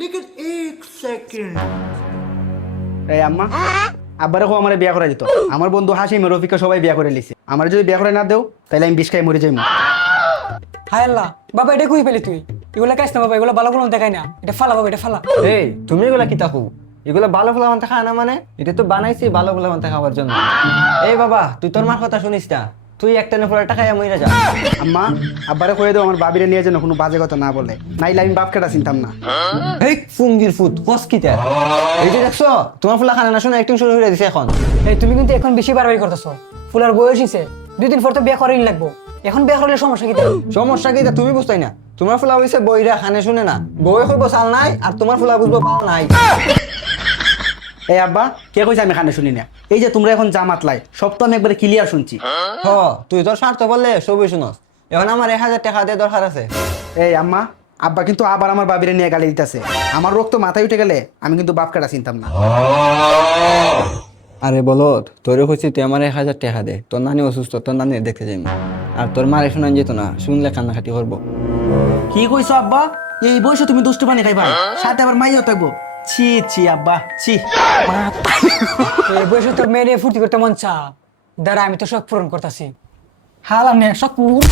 लेकिन एक सेकंड এই আম্মা আব্বারে কো আমারে বিয়া করে দিত আমার বন্ধু হাসিম রফিকা সবাই বিয়া করে লিছে আমার যদি বিয়া করে না দেও তাহলে আমি বিষ খাই মরে যাইমু। হায় আল্লাহ, বাবা এটা কই পেলি তুই? এগুলা কাজ না বাবা, এগুলা ভালো কোনো দেখাই না। এটা ফালা বাবা, এটা ফালা। এই তুমি এগুলা কি তাকু? এগুলা ভালো ফলা মানতে খায় না মানে? এটা তো বানাইছি ভালো ফলা মানতে খাওয়ার জন্য। এই বাবা তুই তোর মার কথা শুনিস না, তুই একটা না ফলা টাকা মইরা যা। আম্মা আব্বারে কয়ে দাও আমার বাবিরে নিয়ে যেন কোনো বাজে কথা না বলে, নাইলে আমি বাপ কেটা চিনতাম না। এই ফুঙ্গির ফুট কস কি তার? এই যে দেখছো তোমার ফুলা খানা না শুনে অ্যাক্টিং শুরু করে দিছে এখন। এই তুমি কিন্তু এখন বেশি বাড়াবাড়ি করতেছো। ফুলার বয়স হইছে, 2 দিন পর তো বিয়ে করেই লাগবো। এখন বিয়ে করলে সমস্যা কি? সমস্যা কি তা তুমি বুঝতাই না? তোমার ফুলা হইছে বইরা খানে শুনে না, বউয়ে কইব চাল নাই আর তোমার ফুলা বুঝবো পাল নাই। এই আব্বা কে কইছে আমি কানে শুনি না? এই যে তোমরা এখন জামাত লাই সব তো আমি একবারে ক্লিয়ার শুনছি। হ তুই তোর স্বার্থ বললে সবই শুনস। এখন আমার 1000 টাকা দিয়ে দরকার আছে। এই আম্মা আব্বা কিন্তু আবার আমার বাবিরে নিয়ে গালি দিতেছে। আমার রোগ তো মাথায় উঠে গেলে আমি কিন্তু বাপ কেটা চিনতাম না। আরে বলত তোরে কইছি তুই আমার 1000 টাকা দে, তোর নানি অসুস্থ, তোর নানি দেখতে যাইনি। আর তোর মারে শোনান যেত না, শুনলে কান্নাকাটি করবো। কি কইছো আব্বা? এই বয়সে তুমি দুষ্ট পানি খাইবা, সাথে আবার মাইও থাকবো? ছি ছি আব্বা ছি। এই বয়সে তোর মেয়ে ফুর্তি করতে মন চা, দাঁড়া আমি তো শখ পূরণ করতেছি। হালাম নে শখ পূরণ।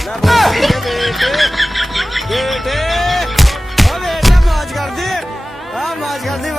मौज कर दी